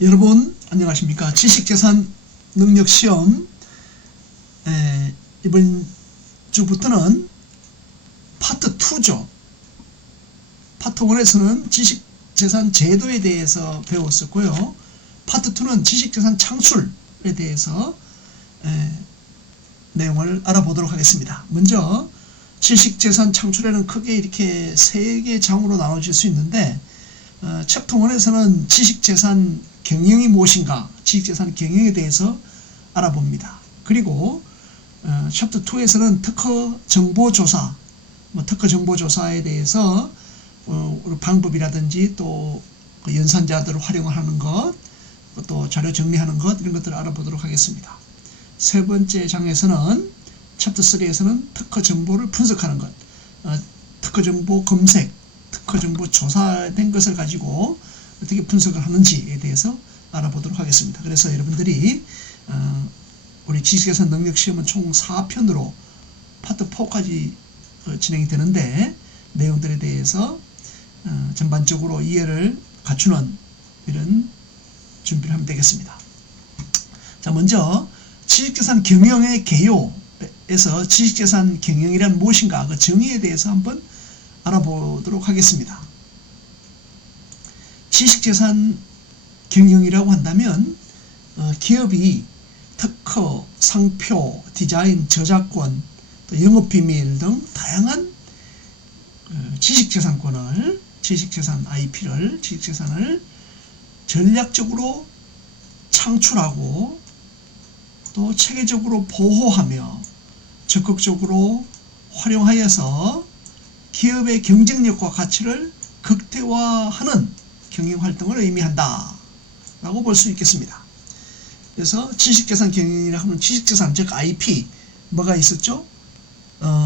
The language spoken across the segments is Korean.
여러분 안녕하십니까. 지식재산 능력시험 이번 주부터는 파트 2죠. 파트 1에서는 지식재산 제도에 대해서 배웠었고요. 파트 2는 지식재산 창출에 대해서 내용을 알아보도록 하겠습니다. 먼저 지식재산 창출에는 크게 이렇게 3개 장으로 나눠질 수 있는데, 챕터 1에서는 지식재산 경영이 무엇인가, 지식재산 경영에 대해서 알아봅니다. 그리고 챕터 2에서는 특허 정보조사, 특허 정보조사에 대해서 방법이라든지 또 연산자들을 활용하는 것, 또 자료 정리하는 것, 이런 것들을 알아보도록 하겠습니다. 세 번째 장에서는 챕터 3에서는 특허 정보를 분석하는 것, 특허 정보 검색, 특허 정보 조사된 것을 가지고 어떻게 분석을 하는지에 대해서 알아보도록 하겠습니다. 그래서 여러분들이 우리 지식재산 능력 시험은 총 4편으로 파트 4까지 진행이 되는데, 내용들에 대해서 전반적으로 이해를 갖추는 이런 준비를 하면 되겠습니다. 자, 먼저 지식재산 경영의 개요에서 지식재산 경영이란 무엇인가, 그 정의에 대해서 한번 알아보도록 하겠습니다. 지식재산 경영이라고 한다면 기업이 특허, 상표, 디자인, 저작권, 또 영업비밀 등 다양한 지식재산권을, 지식재산 IP를, 지식재산을 전략적으로 창출하고 또 체계적으로 보호하며 적극적으로 활용하여서 기업의 경쟁력과 가치를 극대화하는 경영활동을 의미한다 라고 볼 수 있겠습니다. 그래서 지식재산 경영이라 하면 지식재산, 즉 IP, 뭐가 있었죠?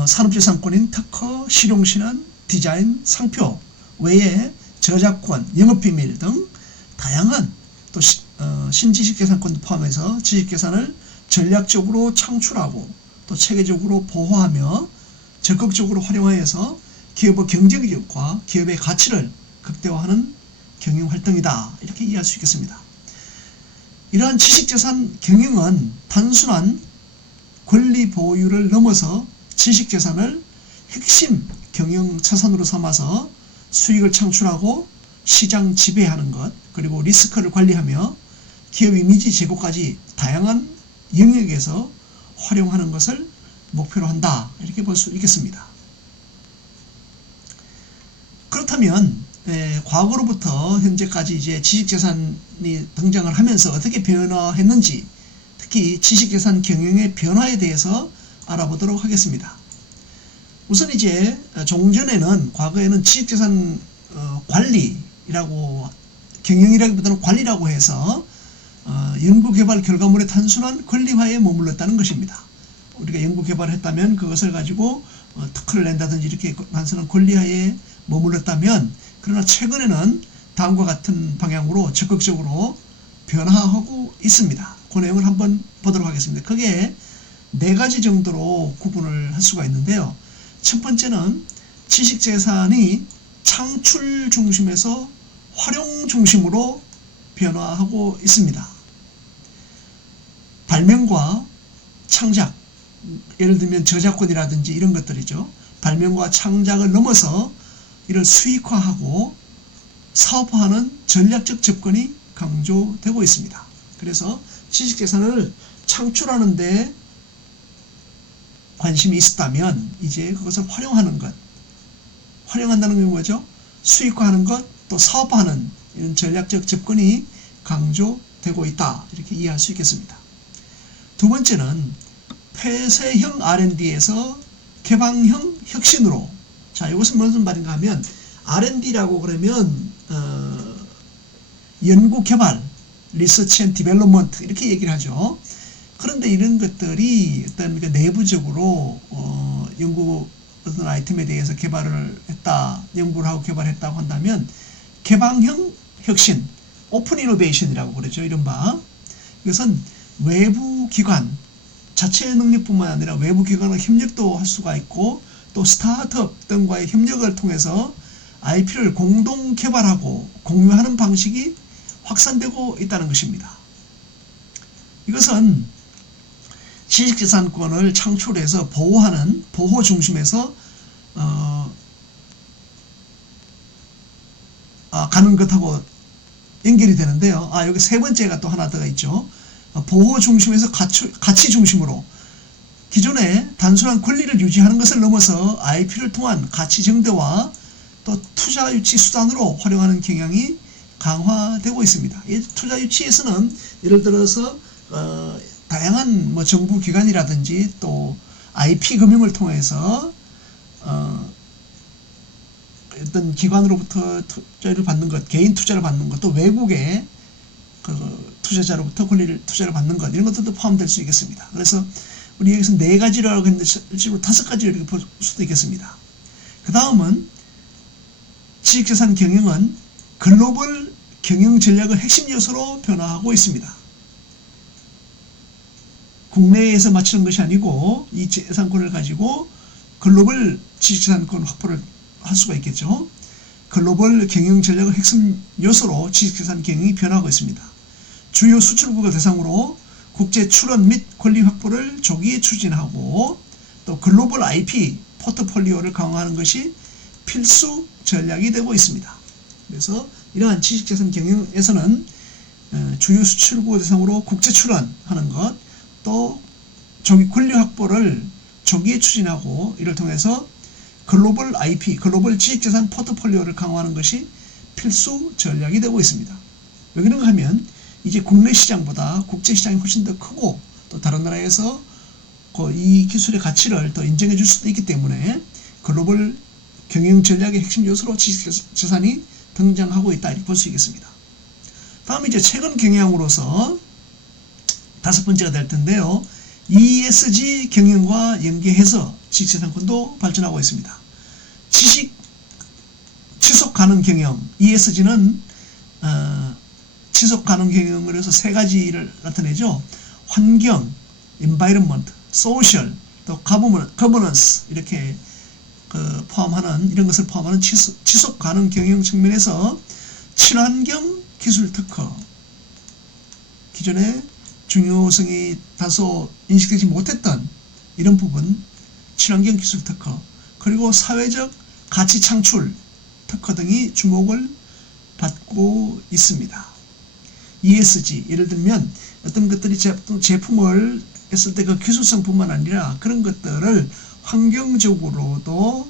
산업재산권인 특허, 실용신안, 디자인, 상표 외에 저작권, 영업비밀 등 다양한 또 신지식재산권도 포함해서 지식재산을 전략적으로 창출하고 또 체계적으로 보호하며 적극적으로 활용하여서 기업의 경쟁력과 기업의 가치를 극대화하는 경영활동이다, 이렇게 이해할 수 있겠습니다. 이러한 지식재산 경영은 단순한 권리 보유를 넘어서 지식재산을 핵심 경영 자산으로 삼아서 수익을 창출하고 시장 지배하는 것, 그리고 리스크를 관리하며 기업 이미지 제고까지 다양한 영역에서 활용하는 것을 목표로 한다, 이렇게 볼 수 있겠습니다. 그렇다면 과거로부터 현재까지 이제 지식재산이 등장을 하면서 어떻게 변화했는지, 특히 지식재산 경영의 변화에 대해서 알아보도록 하겠습니다. 우선 이제 종전에는, 과거에는 지식재산 관리라고, 경영이라기보다는 관리라고 해서 연구개발 결과물의 단순한 권리화에 머물렀다는 것입니다. 우리가 연구개발을 했다면 그것을 가지고 특허를 낸다든지 이렇게 단순한 권리화에 머물렀다면, 그러나 최근에는 다음과 같은 방향으로 적극적으로 변화하고 있습니다. 그 내용을 한번 보도록 하겠습니다. 크게 4가지 정도로 구분을 할 수가 있는데요. 첫 번째는 지식재산이 창출 중심에서 활용 중심으로 변화하고 있습니다. 발명과 창작, 예를 들면 저작권이라든지 이런 것들이죠. 발명과 창작을 넘어서 이를 수익화하고 사업화하는 전략적 접근이 강조되고 있습니다. 그래서 지식재산을 창출하는 데 관심이 있었다면 이제 그것을 활용하는 것, 활용한다는 게 뭐죠? 수익화하는 것, 또 사업화하는 이런 전략적 접근이 강조되고 있다, 이렇게 이해할 수 있겠습니다. 두 번째는 폐쇄형 R&D에서 개방형 혁신으로. 자, 이것은 무슨 말인가 하면, R&D라고 그러면 연구개발, 리서치 앤 디벨롭먼트 이렇게 얘기를 하죠. 그런데 이런 것들이 어떤 내부적으로 연구 어떤 아이템에 대해서 개발을 했다, 연구를 하고 개발했다고 한다면 개방형 혁신, 오픈 이노베이션이라고 그러죠. 이른바 이것은 외부 기관 자체 능력뿐만 아니라 외부 기관과 협력도 할 수가 있고, 또 스타트업 등과의 협력을 통해서 IP를 공동 개발하고 공유하는 방식이 확산되고 있다는 것입니다. 이것은 지식재산권을 창출해서 보호하는 보호 중심에서 가는 것하고 연결이 되는데요. 여기 세 번째가 또 하나 더 있죠. 보호 중심에서 가치 중심으로 기존에 단순한 권리를 유지하는 것을 넘어서 IP를 통한 가치 정대와 또 투자 유치 수단으로 활용하는 경향이 강화되고 있습니다. 이 투자 유치에서는 예를 들어서 다양한 정부 기관이라든지 또 IP 금융을 통해서 어떤 기관으로부터 투자를 받는 것, 개인 투자를 받는 것, 또 외국의 투자자로부터 투자를 받는 것, 이런 것들도 포함될 수 있겠습니다. 그래서 우리 여기서 네 가지라고 했는데 실제로 5가지를 이렇게 볼 수도 있겠습니다. 그 다음은 지식재산 경영은 글로벌 경영 전략의 핵심 요소로 변화하고 있습니다. 국내에서 맞추는 것이 아니고 이 재산권을 가지고 글로벌 지식재산권 확보를 할 수가 있겠죠. 글로벌 경영 전략의 핵심 요소로 지식재산 경영이 변화하고 있습니다. 주요 수출국을 대상으로 국제 출원 및 권리 확보를 조기에 추진하고 또 글로벌 IP 포트폴리오를 강화하는 것이 필수 전략이 되고 있습니다. 그래서 이러한 지식재산 경영에서는 주요 수출국을 대상으로 국제 출원하는 것, 또 조기 권리 확보를 조기에 추진하고 이를 통해서 글로벌 IP, 글로벌 지식재산 포트폴리오를 강화하는 것이 필수 전략이 되고 있습니다. 왜 그런가 하면 이제 국내 시장보다 국제 시장이 훨씬 더 크고 또 다른 나라에서 이 기술의 가치를 더 인정해 줄 수도 있기 때문에 글로벌 경영 전략의 핵심 요소로 지식재산이 등장하고 있다 이렇게 볼 수 있겠습니다. 다음 이제 최근 경향으로서 5번째가 될 텐데요. ESG 경영과 연계해서 지식재산권도 발전하고 있습니다. 지속 가능 경영, ESG는 지속 가능 경영을 해서 3가지를 나타내죠. 환경, environment, social, 또 governance 이렇게 이런 것을 포함하는 지속 가능 경영 측면에서 친환경 기술 특허, 기존에 중요성이 다소 인식되지 못했던 이런 부분, 친환경 기술 특허, 그리고 사회적 가치 창출 특허 등이 주목을 받고 있습니다. ESG, 예를 들면 어떤 것들이 제품을 했을 때 그 기술성뿐만 아니라 그런 것들을 환경적으로도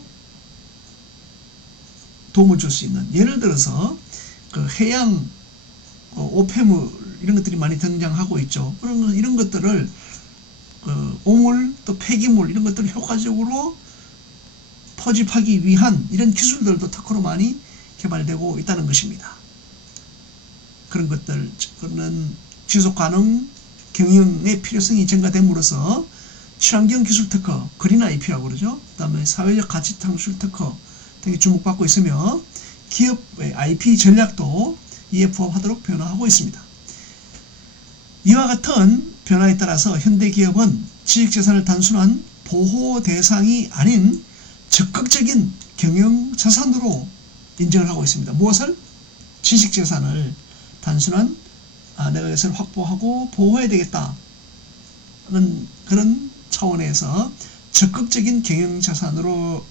도움을 줄 수 있는, 예를 들어서 그 해양 오폐물 이런 것들이 많이 등장하고 있죠. 이런 것들을 오물 또 폐기물 이런 것들을 효과적으로 포집하기 위한 이런 기술들도 특허로 많이 개발되고 있다는 것입니다. 그런 지속 가능 경영의 필요성이 증가됨으로써 친환경 기술 특허, 그린 IP라고 그러죠. 그 다음에 사회적 가치 창출 특허 등이 주목받고 있으며 기업의 IP 전략도 이에 부합하도록 변화하고 있습니다. 이와 같은 변화에 따라서 현대기업은 지식재산을 단순한 보호 대상이 아닌 적극적인 경영자산으로 인정을 하고 있습니다. 무엇을? 지식재산을 단순한 내가 이것을 확보하고 보호해야 되겠다는 그런 차원에서 적극적인 경영자산으로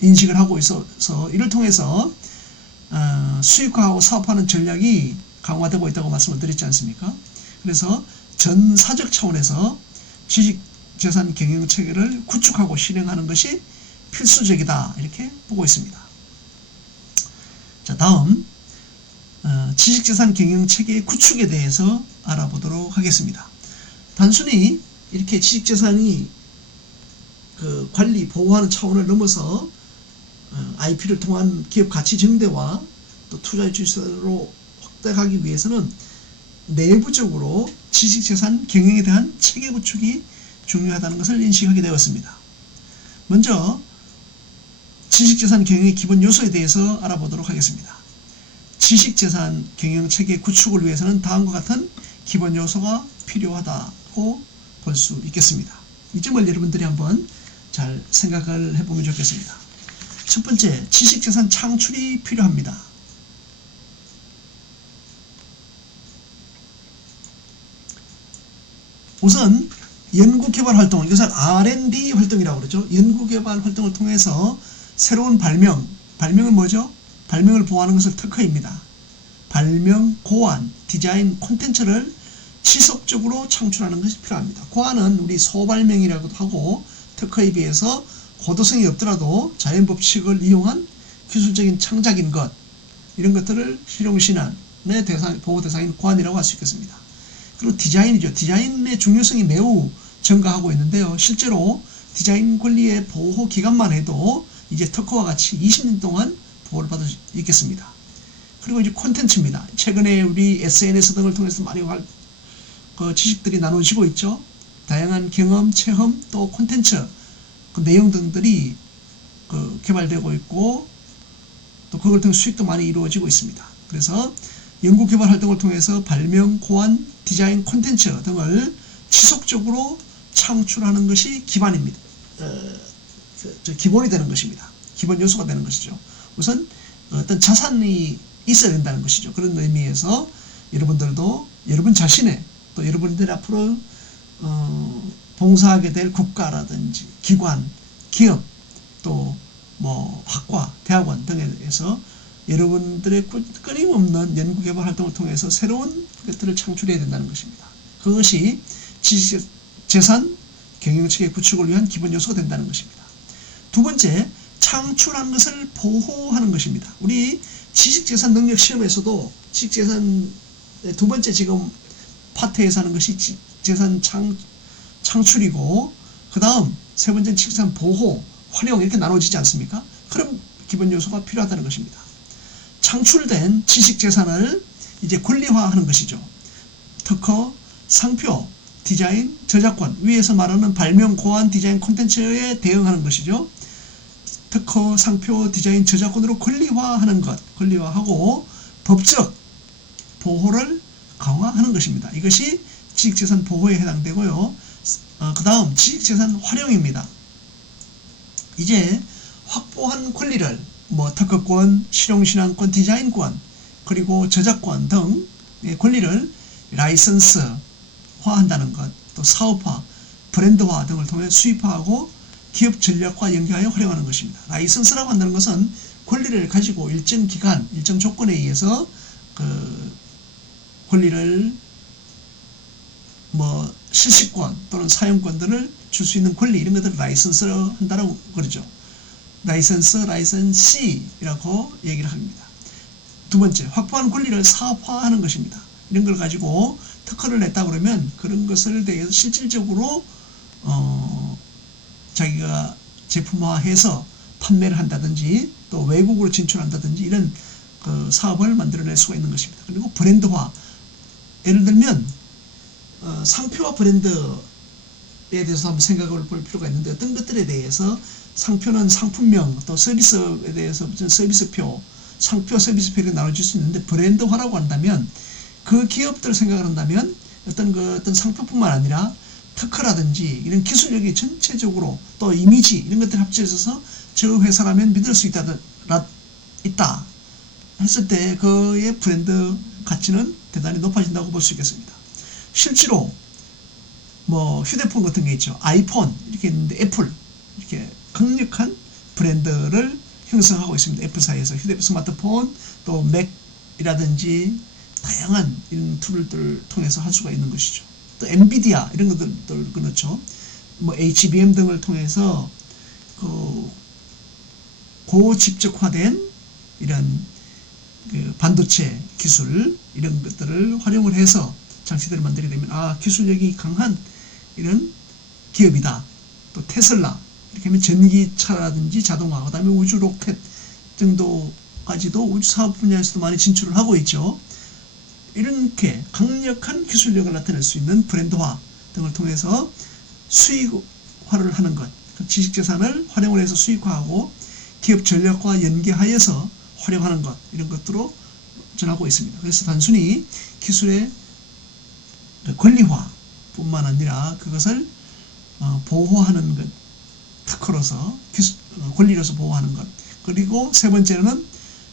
인식을 하고 있어서 이를 통해서 수익화하고 사업하는 전략이 강화되고 있다고 말씀을 드렸지 않습니까? 그래서 전사적 차원에서 지식재산 경영 체계를 구축하고 실행하는 것이 필수적이다 이렇게 보고 있습니다. 자, 다음 지식재산 경영 체계의 구축에 대해서 알아보도록 하겠습니다. 단순히 이렇게 지식재산이 관리, 보호하는 차원을 넘어서 IP를 통한 기업 가치 증대와 또 투자 유치로 확대하기 위해서는 내부적으로 지식재산 경영에 대한 체계 구축이 중요하다는 것을 인식하게 되었습니다. 먼저 지식재산 경영의 기본 요소에 대해서 알아보도록 하겠습니다. 지식재산 경영 체계 구축을 위해서는 다음과 같은 기본 요소가 필요하다고 볼 수 있겠습니다. 이 점을 여러분들이 한번 잘 생각을 해보면 좋겠습니다. 첫 번째, 지식재산 창출이 필요합니다. 우선 연구개발 활동을, 이것을 R&D 활동이라고 그러죠. 연구개발 활동을 통해서 새로운 발명은 뭐죠? 발명을 보호하는 것을 특허입니다. 발명, 고안, 디자인, 콘텐츠를 지속적으로 창출하는 것이 필요합니다. 고안은 우리 소발명이라고도 하고, 특허에 비해서 고도성이 없더라도 자연법칙을 이용한 기술적인 창작인 것, 이런 것들을 실용신안의 보호 대상인 고안이라고 할 수 있겠습니다. 그리고 디자인이죠. 디자인의 중요성이 매우 증가하고 있는데요. 실제로 디자인 권리의 보호 기간만 해도 이제 특허와 같이 20년 동안 보호를 받을 수 있겠습니다. 그리고 이제 콘텐츠입니다. 최근에 우리 SNS 등을 통해서 많이 지식들이 나눠지고 있죠. 다양한 경험, 체험, 또 콘텐츠, 그 내용 등들이 개발되고 있고, 또 그걸 통해 수익도 많이 이루어지고 있습니다. 그래서 연구개발 활동을 통해서 발명, 고안, 디자인, 콘텐츠 등을 지속적으로 창출하는 것이 기반입니다. 기본이 되는 것입니다. 기본 요소가 되는 것이죠. 우선 어떤 자산이 있어야 된다는 것이죠. 그런 의미에서 여러분들도 여러분 자신의, 또 여러분들이 앞으로 봉사하게 될 국가라든지 기관, 기업, 또 뭐 학과, 대학원 등에서 여러분들의 끊임없는 연구개발 활동을 통해서 새로운 것들을 창출해야 된다는 것입니다. 그것이 지식재산 경영체계 구축을 위한 기본 요소가 된다는 것입니다. 두 번째, 창출한 것을 보호하는 것입니다. 우리 지식재산 능력 시험에서도 지식재산 두 번째 지금 파트에서 하는 것이 재산 창출이고, 그 다음 세 번째는 지식재산 보호, 활용, 이렇게 나눠지지 않습니까? 그럼 기본 요소가 필요하다는 것입니다. 창출된 지식재산을 이제 권리화하는 것이죠. 특허, 상표, 디자인, 저작권, 위에서 말하는 발명, 고안, 디자인, 콘텐츠에 대응하는 것이죠. 특허, 상표, 디자인, 저작권으로 권리화하는 것, 권리화하고 법적 보호를 강화하는 것입니다. 이것이 지식재산 보호에 해당되고요. 그 다음 지식재산 활용입니다. 이제 확보한 권리를 특허권, 실용신안권, 디자인권, 그리고 저작권 등의 권리를 라이선스화한다는 것, 또 사업화, 브랜드화 등을 통해 수입화하고 기업 전략과 연계하여 활용하는 것입니다. 라이선스라고 한다는 것은 권리를 가지고 일정 기간, 일정 조건에 의해서 권리를 실시권 또는 사용권들을 줄 수 있는 권리, 이런 것들을 라이선스로 한다고 그러죠. 라이선시라고 얘기를 합니다. 두 번째, 확보한 권리를 사업화하는 것입니다. 이런 걸 가지고 특허를 냈다 그러면 그런 것을 대해서 실질적으로 자기가 제품화해서 판매를 한다든지 또 외국으로 진출한다든지 이런 사업을 만들어낼 수가 있는 것입니다. 그리고 브랜드화, 예를 들면 상표와 브랜드에 대해서 한번 생각을 볼 필요가 있는데, 어떤 것들에 대해서 상표는 상품명, 또 서비스에 대해서 무슨 서비스표, 상표, 서비스표를 나눠질 수 있는데, 브랜드화라고 한다면 그 기업들을 생각을 한다면 어떤 상표뿐만 아니라 특허라든지 이런 기술력이 전체적으로 또 이미지 이런 것들이 합쳐져서 저 회사라면 믿을 수 있다 했을 때 그의 브랜드 가치는 대단히 높아진다고 볼 수 있겠습니다. 실제로 휴대폰 같은 게 있죠. 아이폰 이렇게 있는데 애플, 이렇게 강력한 브랜드를 형성하고 있습니다. 애플사에서 스마트폰, 또 맥이라든지 다양한 이런 툴을 통해서 할 수가 있는 것이죠. 또 엔비디아 이런 것들 그렇죠. HBM 등을 통해서 고집적화된 이런 반도체 기술 이런 것들을 활용을 해서 장치들을 만들게 되면 기술력이 강한 이런 기업이다. 또 테슬라 이렇게 하면 전기차라든지 자동화, 그 다음에 우주 로켓 정도까지도 우주 사업 분야에서도 많이 진출을 하고 있죠. 이렇게 강력한 기술력을 나타낼 수 있는 브랜드화 등을 통해서 수익화를 하는 것, 지식재산을 활용을 해서 수익화하고 기업 전략과 연계하여서 활용하는 것, 이런 것들로 전하고 있습니다. 그래서 단순히 기술의 권리화 뿐만 아니라 그것을 보호하는 것, 특허로서 권리로서 보호하는 것, 그리고 세 번째는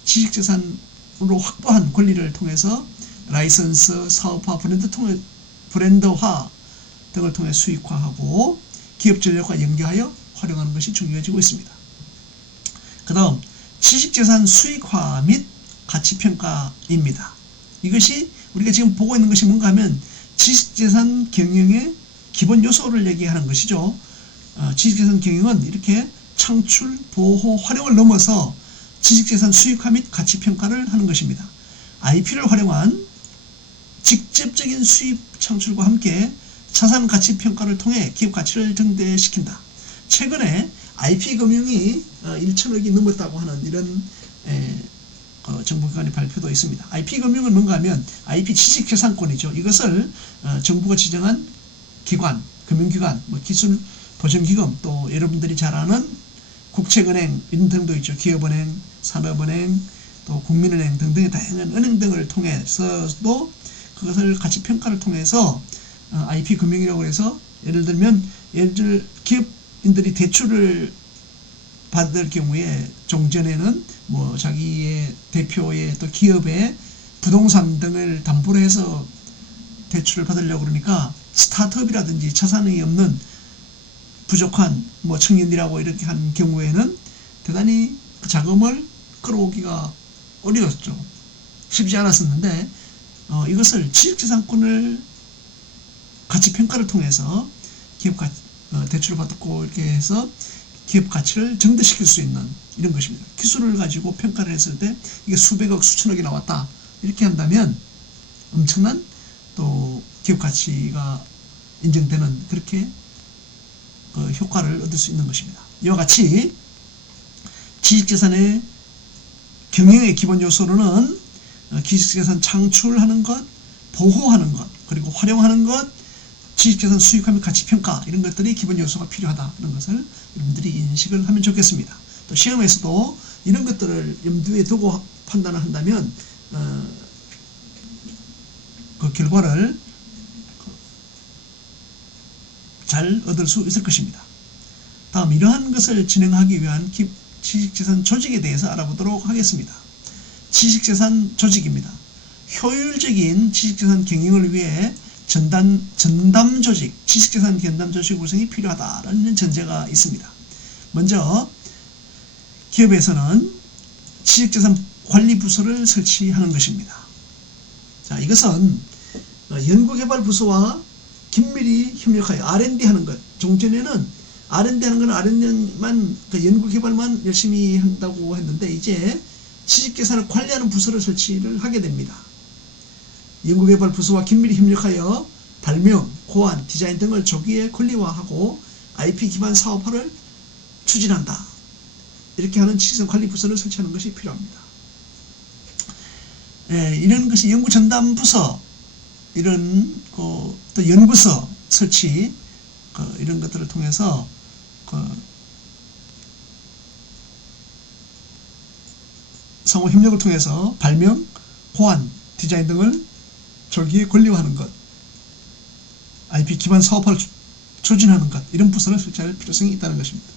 지식재산으로 확보한 권리를 통해서 라이선스, 사업화, 브랜드화 등을 통해 수익화하고 기업 전략과 연계하여 활용하는 것이 중요해지고 있습니다. 그 다음 지식재산 수익화 및 가치평가입니다. 이것이 우리가 지금 보고 있는 것이 뭔가 하면 지식재산 경영의 기본 요소를 얘기하는 것이죠. 지식재산 경영은 이렇게 창출, 보호, 활용을 넘어서 지식재산 수익화 및 가치평가를 하는 것입니다. IP를 활용한 직접적인 수입 창출과 함께 자산 가치 평가를 통해 기업 가치를 증대시킨다. 최근에 IP 금융이 1천억이 넘었다고 하는 이런 정부기관의 발표도 있습니다. IP 금융은 뭔가 하면 IP 지식재산권이죠. 이것을 정부가 지정한 기관, 금융기관, 기술 보전기금, 또 여러분들이 잘 아는 국책은행 이런 등도 있죠. 기업은행, 산업은행, 또 국민은행 등등의 다양한 은행 등을 통해서도 그것을 가치 평가를 통해서 IP 금융이라고 해서 예를 들면 기업인들이 대출을 받을 경우에 종전에는 뭐 자기의 대표의 또 기업의 부동산 등을 담보로 해서 대출을 받으려고 그러니까 스타트업이라든지 자산이 없는 부족한 뭐 청년이라고 이렇게 한 경우에는 대단히 그 자금을 끌어오기가 어려웠죠. 쉽지 않았었는데 이것을 지식재산권을 가치평가를 통해서 기업 대출을 받고 이렇게 해서 기업 가치를 증대시킬 수 있는 이런 것입니다. 기술을 가지고 평가를 했을 때 이게 수백억 수천억이 나왔다 이렇게 한다면 엄청난 또 기업 가치가 인정되는 그렇게 효과를 얻을 수 있는 것입니다. 이와 같이 지식재산의 경영의 기본 요소로는 지식재산 창출하는 것, 보호하는 것, 그리고 활용하는 것, 지식재산 수익화 및 가치평가 이런 것들이 기본 요소가 필요하다는 것을 여러분들이 인식을 하면 좋겠습니다. 또 시험에서도 이런 것들을 염두에 두고 판단을 한다면 그 결과를 잘 얻을 수 있을 것입니다. 다음 이러한 것을 진행하기 위한 지식재산 조직에 대해서 알아보도록 하겠습니다. 지식재산 조직입니다. 효율적인 지식재산 경영을 위해 전담 조직, 지식재산 전담 조직 구성이 필요하다라는 전제가 있습니다. 먼저 기업에서는 지식재산 관리부서를 설치하는 것입니다. 자, 이것은 연구개발부서와 긴밀히 협력하여 R&D 하는 것. 종전에는 R&D 하는 건 R&D만 연구개발만 열심히 한다고 했는데 이제 지식재산을 관리하는 부서를 설치를 하게 됩니다. 연구개발 부서와 긴밀히 협력하여 발명, 고안, 디자인 등을 조기에 권리화하고 IP 기반 사업화를 추진한다. 이렇게 하는 지식재산 관리 부서를 설치하는 것이 필요합니다. 이런 것이 연구전담 부서, 이런 또 연구소 설치 이런 것들을 통해서 상호 협력을 통해서 발명, 고안, 디자인 등을 조기에 권리화하는 것, IP 기반 사업화를 추진하는 것, 이런 부서를 설치할 필요성이 있다는 것입니다.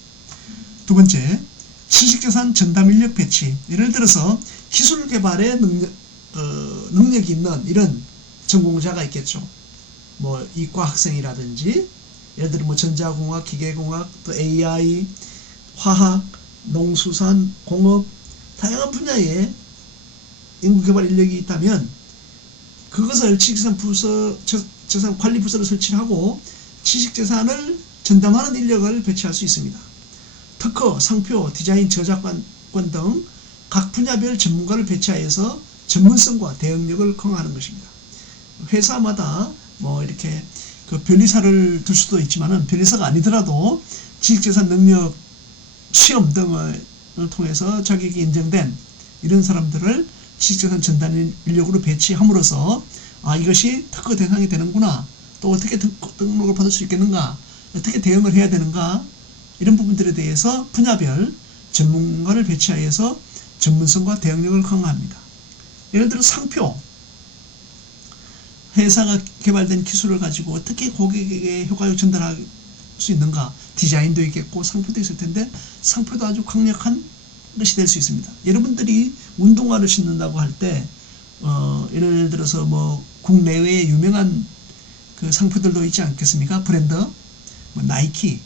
두 번째, 지식재산 전담 인력 배치. 예를 들어서 기술 개발에 능력이 있는 이런 전공자가 있겠죠. 뭐 이과 학생이라든지 예를 들어 뭐 전자공학, 기계공학, 또 AI, 화학, 농수산, 공업 다양한 분야에 연구개발 인력이 있다면 그것을 지식재산 관리부서를 설치하고 지식재산을 전담하는 인력을 배치할 수 있습니다. 특허, 상표, 디자인, 저작권 등 각 분야별 전문가를 배치하여서 전문성과 대응력을 강화하는 것입니다. 회사마다 뭐 이렇게 변리사를 둘 수도 있지만은 변리사가 아니더라도 지식재산 능력 시험 등을 통해서 자격이 인정된 이런 사람들을 지식재산 전담 인력으로 배치함으로써 이것이 특허 대상이 되는구나, 또 어떻게 등록을 받을 수 있겠는가, 어떻게 대응을 해야 되는가, 이런 부분들에 대해서 분야별 전문가를 배치하여서 전문성과 대응력을 강화합니다. 예를 들어 상표, 회사가 개발된 기술을 가지고 어떻게 고객에게 효과를 전달할 수 있는가, 디자인도 있겠고 상표도 있을 텐데 상표도 아주 강력한 것이 될 수 있습니다. 여러분들이 운동화를 신는다고 할 때 예를 들어서 뭐 국내외에 유명한 그 상표들도 있지 않겠습니까? 브랜드, 뭐 나이키,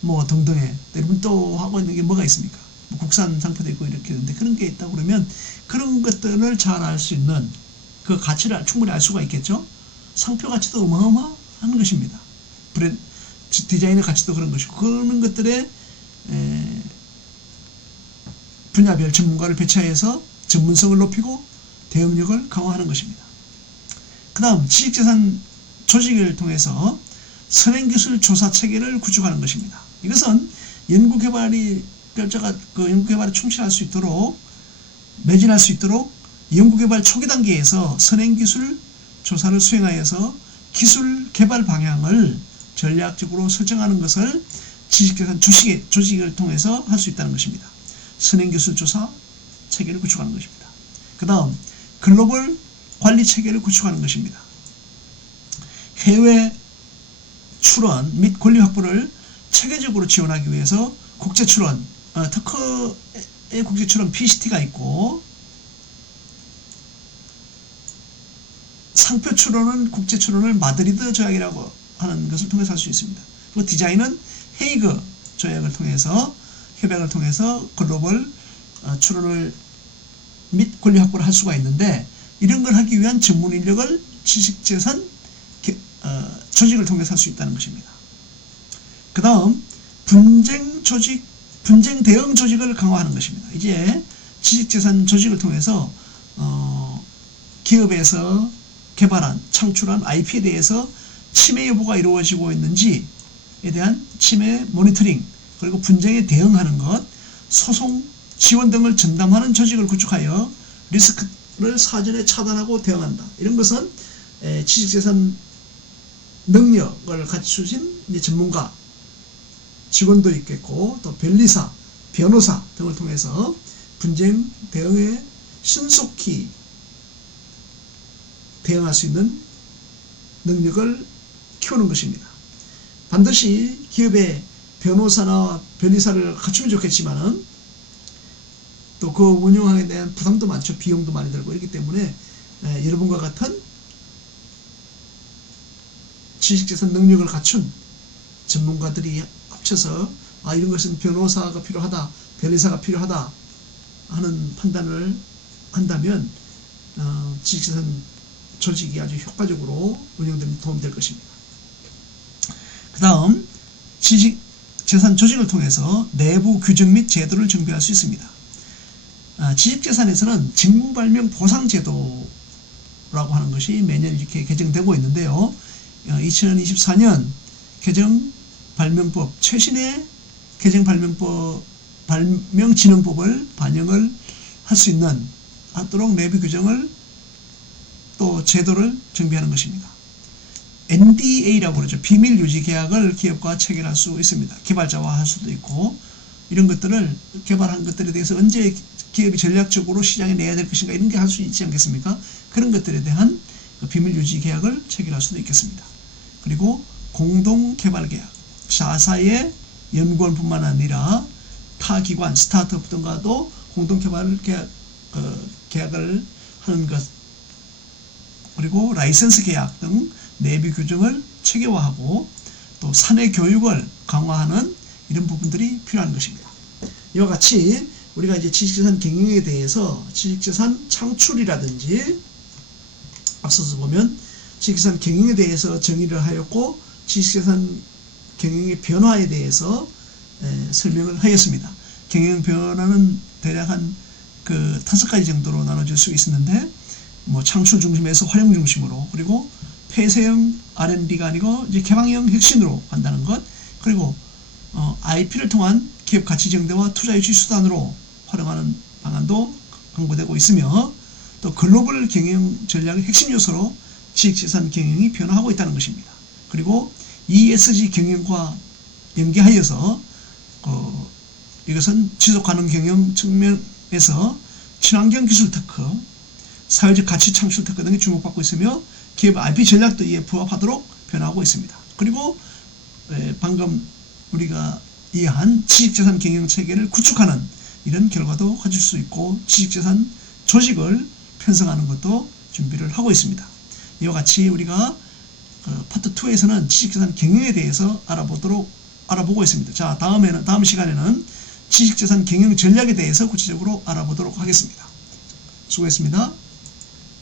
뭐 등등의, 여러분 또 하고 있는 게 뭐가 있습니까? 뭐 국산 상표도 있고 이렇게 있는데, 그런 게 있다고 그러면 그런 것들을 잘 알 수 있는 그 가치를 충분히 알 수가 있겠죠. 상표 가치도 어마어마한 것입니다. 브랜드 디자인의 가치도 그런 것이고, 그런 것들의 분야별 전문가를 배치해서 전문성을 높이고 대응력을 강화하는 것입니다. 그 다음 지식재산 조직을 통해서 선행기술 조사 체계를 구축하는 것입니다. 이것은 연구개발이 연구개발에 충실할 수 있도록, 매진할 수 있도록 연구개발 초기 단계에서 선행기술 조사를 수행하여서 기술 개발 방향을 전략적으로 설정하는 것을 지식재산 조직을 통해서 할 수 있다는 것입니다. 선행기술 조사 체계를 구축하는 것입니다. 그 다음 글로벌 관리 체계를 구축하는 것입니다. 해외 출원 및 권리 확보를 체계적으로 지원하기 위해서 국제 출원, 특허의 국제 출원 PCT가 있고, 상표 출원은 국제 출원을 마드리드 조약이라고 하는 것을 통해서 할 수 있습니다. 그리고 디자인은 헤이그 조약을 통해서, 협약을 통해서 글로벌 출원을 및 권리 확보를 할 수가 있는데, 이런 걸 하기 위한 전문 인력을 지식재산 조직을 통해서 할 수 있다는 것입니다. 그 다음 분쟁 대응 조직을 강화하는 것입니다. 이제 지식재산 조직을 통해서 기업에서 개발한, 창출한 IP에 대해서 침해 여부가 이루어지고 있는지에 대한 침해 모니터링, 그리고 분쟁에 대응하는 것, 소송 지원 등을 전담하는 조직을 구축하여 리스크를 사전에 차단하고 대응한다. 이런 것은 지식재산 능력을 갖추신 전문가, 직원도 있겠고, 또 변리사, 변호사 등을 통해서 분쟁 대응에 신속히 대응할 수 있는 능력을 키우는 것입니다. 반드시 기업의 변호사나 변리사를 갖추면 좋겠지만은 또 그 운영하게 대한 부담도 많죠. 비용도 많이 들고 있기 때문에 여러분과 같은 지식재산 능력을 갖춘 전문가들이 합쳐서 이런 것은 변호사가 필요하다, 변리사가 필요하다 하는 판단을 한다면 지식재산 조직이 아주 효과적으로 운영되는 도움이 될 것입니다. 그 다음 지식재산 조직을 통해서 내부 규정 및 제도를 정비할 수 있습니다. 지식재산에서는 직무발명 보상제도라고 하는 것이 매년 이렇게 개정되고 있는데요. 2024년 개정발명법, 최신의 발명진흥법을 반영을 할 수 있는 하도록 내부 규정을 또 제도를 정비하는 것입니다. NDA라고 그러죠. 비밀 유지 계약을 기업과 체결할 수 있습니다. 개발자와 할 수도 있고, 이런 것들을 개발한 것들에 대해서 언제 기업이 전략적으로 시장에 내야 될 것인가, 이런 게 할 수 있지 않겠습니까? 그런 것들에 대한 비밀 유지 계약을 체결할 수도 있겠습니다. 그리고 공동 개발 계약, 자사의 연구원뿐만 아니라 타 기관, 스타트업 등과도 공동 개발 계약을 하는 것, 그리고 라이센스 계약 등 내부 규정을 체계화하고 또 사내 교육을 강화하는 이런 부분들이 필요한 것입니다. 이와 같이 우리가 이제 지식재산 경영에 대해서 지식재산 창출이라든지, 앞서서 보면 지식재산 경영에 대해서 정의를 하였고, 지식재산 경영의 변화에 대해서 설명을 하였습니다. 경영 변화는 대략 한 5가지 정도로 나눠질 수 있었는데, 뭐 창출 중심에서 활용 중심으로, 그리고 폐쇄형 R&D가 아니고 이제 개방형 혁신으로 간다는 것, 그리고 IP를 통한 기업 가치 증대와 투자 유치 수단으로 활용하는 방안도 강구되고 있으며, 또 글로벌 경영 전략의 핵심 요소로 지식재산 경영이 변화하고 있다는 것입니다. 그리고 ESG 경영과 연계하여서 이것은 지속가능 경영 측면에서 친환경 기술 특허, 사회적 가치 창출 특허 등이 주목받고 있으며, 기업 IP 전략도 이에 부합하도록 변화하고 있습니다. 그리고 방금 우리가 이해한 지식재산 경영 체계를 구축하는 이런 결과도 가질 수 있고, 지식재산 조직을 편성하는 것도 준비를 하고 있습니다. 이와 같이 우리가 파트 2에서는 지식재산 경영에 대해서 알아보고 있습니다. 자, 다음 시간에는 지식재산 경영 전략에 대해서 구체적으로 알아보도록 하겠습니다. 수고했습니다.